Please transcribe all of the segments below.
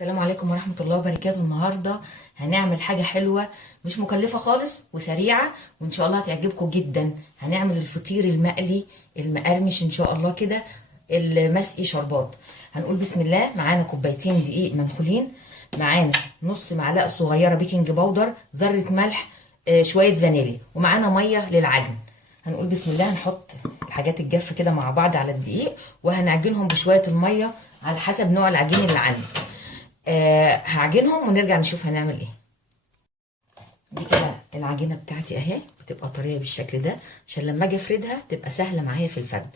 السلام عليكم ورحمة الله وبركاته. النهاردة هنعمل حاجة حلوة مش مكلفة خالص وسريعة، وإن شاء الله هتعجبكم جدا. هنعمل الفطير المقلي المقرمش إن شاء الله كده، المسقي شربات. هنقول بسم الله. معانا كوبايتين دقيق منخولين، معانا نص معلقة صغيرة بيكنج باودر، ذرة ملح، شوية فانيليا، ومعانا مية للعجن. هنقول بسم الله. هنحط الحاجات الجافة كده مع بعض على الدقيق، وهنعجنهم بشوية المية على حسب نوع العجين اللي عندك. هعجنهم ونرجع نشوف هنعمل ايه. دي كده العجينه بتاعتي اهي، بتبقى طريه بالشكل ده عشان لما اجي افردها تبقى سهله معايا في الفرد.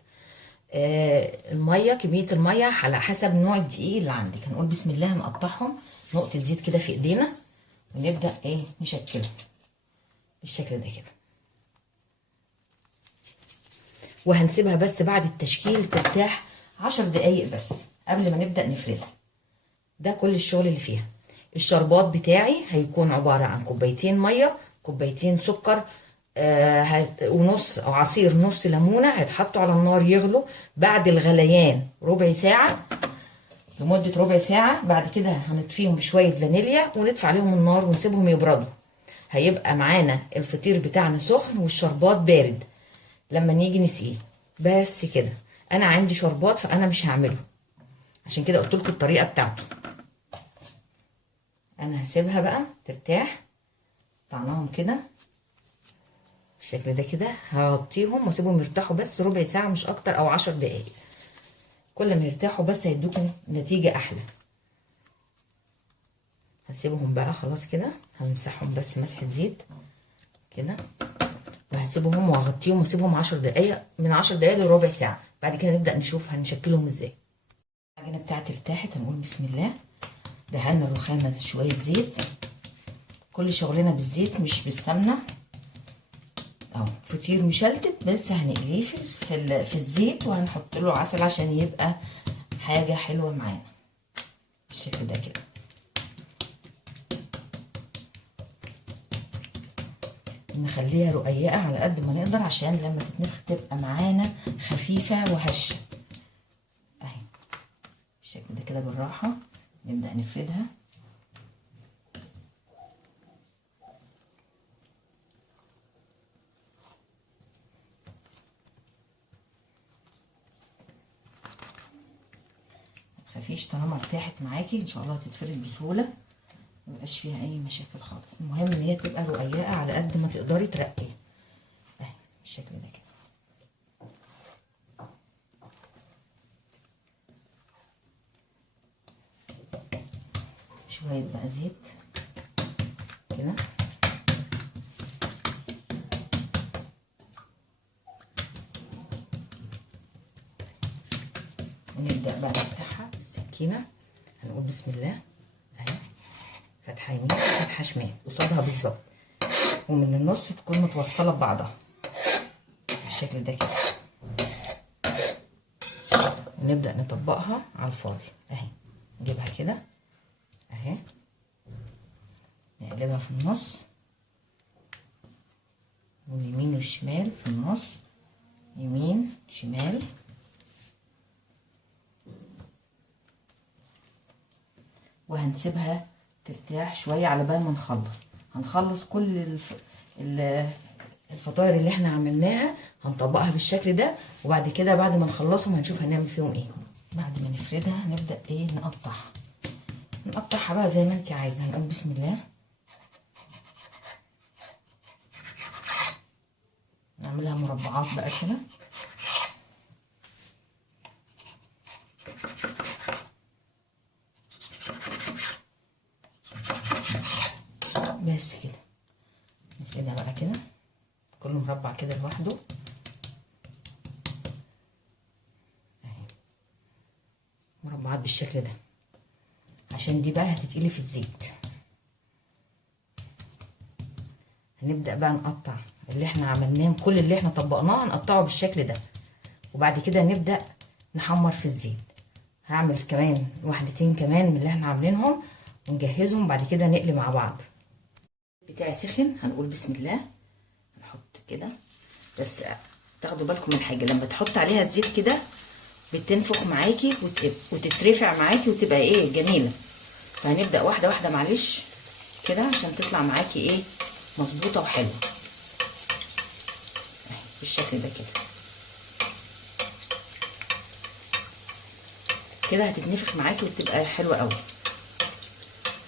الميه، كميه الميه على حسب نوع الدقيق اللي عندك. هنقول بسم الله. هنقطعهم نقطه زيت كده في ايدينا، ونبدا نشكلهم بالشكل ده كده، وهنسيبها بس بعد التشكيل ترتاح 10 دقايق بس قبل ما نبدا نفردها. ده كل الشغل اللي فيها. الشربات بتاعي هيكون عبارة عن كوبايتين مية، كوبايتين سكر، ونص او عصير نص ليمونة، هيتحطوا على النار يغلوا. بعد الغليان ربع ساعة، لمدة ربع ساعة. بعد كده هنطفيهم بشوية فانيليا ونطفي عليهم النار ونسيبهم يبردوا. هيبقى معانا الفطير بتاعنا سخن والشربات بارد لما نيجي نسقيه. بس كده. انا عندي شربات فانا مش هعمله، عشان كده قلت لكم الطريقة بتاعته. انا هسيبها بقى ترتاح. طعناهم كده بالشكل ده كده، هغطيهم واسيبهم يرتاحوا بس ربع ساعة مش اكتر، او 10 دقايق. كل ما يرتاحوا بس هيدوكم نتيجة احلى. هسيبهم بقى خلاص كده، همسحهم بس مسحة زيت كده، وهسيبهم وهغطيهم واسيبهم 10 دقايق، من 10 دقايق لربع ساعة. بعد كده نبدأ نشوف هنشكلهم ازاي. العجينة بتاعتي ارتاحت. هنقول بسم الله. دهنا الرخامة شوية زيت، كل شغلنا بالزيت مش بالسمنة. اهو فطير مشلتت بس هنقليه في الزيت، وهنحط له عسل عشان يبقى حاجة حلوة معانا بالشكل ده كده. نخليها رقيقة على قد ما نقدر عشان لما تتنفخ تبقى معانا خفيفة وهشة اهي بالشكل ده كده. بالراحة نبدأ نفردها. متخافيش، طالما ارتاحت معاكي ان شاء الله هتتفرد بسهولة، ميبقاش فيها اي مشاكل خالص. المهم ان هي تبقى رقيقة على قد ما تقدري ترقيها اهي بالشكل ده كده. شوية بقى زيت كده، ونبدأ بقى نفتحها بالسكينة. هنقول بسم الله اهي، فتحة يمين فتحة شمال قصادها بالظبط، ومن النص تكون متوصلة ببعضها بالشكل ده كده. ونبدأ نطبقها على الفاضي اهي. نجيبها كده اهي، نقلبها في النص، واليمين والشمال في النص، يمين شمال. وهنسيبها ترتاح شوية على بال ما هنخلص كل الفطاير اللي احنا عملناها، هنطبقها بالشكل ده. وبعد كده بعد ما نخلصهم هنشوف هنعمل فيهم ايه. بعد ما نفردها هنبدأ نقطعها بقى زي ما انت عايزة. هنقول بسم الله. نعملها مربعات بقى كده بس كده. نفردها بقى كده كل مربع كده لوحده اهي، مربعات بالشكل ده، عشان دي بقى هتتقلي في الزيت. هنبدأ بقى نقطع اللي احنا عملناه، كل اللي احنا طبقناه هنقطعه بالشكل ده، وبعد كده نبدأ نحمر في الزيت. هعمل كمان واحدتين كمان من اللي احنا عاملينهم ونجهزهم، بعد كده نقلي مع بعض. بتاعي سخن. هنقول بسم الله. نحط كده بس تاخدوا بالكم من حاجه، لما تحط عليها الزيت كده بتنفخ معاكي وتترفع معاكي وتبقى جميله. وهنبدا واحده واحده معلش كده عشان تطلع معاكي ايه مظبوطه وحلوه اهي بالشكل ده كده. كده هتتنفخ معاكي وتبقى حلوه قوي،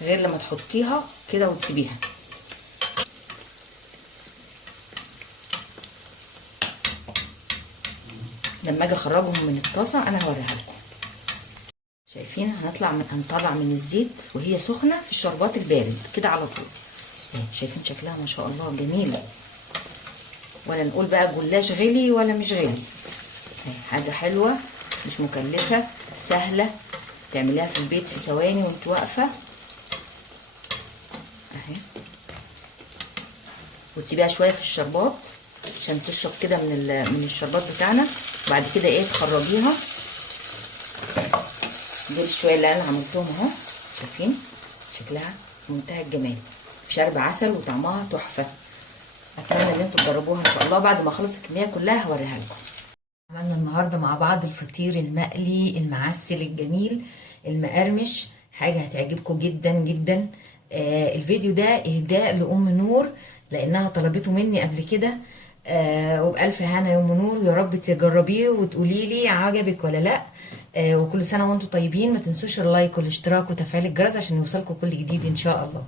غير لما تحطيها كده وتسيبيها. لما اجي اخرجهم من الطاسه انا هوريها لكم. شايفين هنطلع من الزيت وهي سخنه في الشربات البارد كده على طول. شايفين شكلها ما شاء الله جميله، ولا نقول بقى جلاش غلي ولا مش غلي. حاجه حلوه مش مكلفه، سهله تعمليها في البيت في ثواني وانت واقفه اهي. وتسيبيها شويه في الشربات عشان تشرب كده من الشربات بتاعنا، وبعد كده ايه تخرجيها. دول شويه اللي انا عملتهم اهو، شايفين شكلها منتهى الجمال، شاربه عسل وطعمها تحفه. اتمنى ان انتوا تجربوها ان شاء الله. بعد ما اخلص الكميه كلها هوريها لكم. عملنا النهارده مع بعض الفطير المقلي المعسل الجميل المقرمش، حاجه هتعجبكم جدا جدا. الفيديو ده اهداء لام نور لانها طلبته مني قبل كده. وبألف هنا يا ام نور، ويا رب تجربيه وتقولي لي عجبك ولا لا. وكل سنه وانتم طيبين. ما تنسوش اللايك والاشتراك وتفعيل الجرس عشان يوصلكم كل جديد ان شاء الله.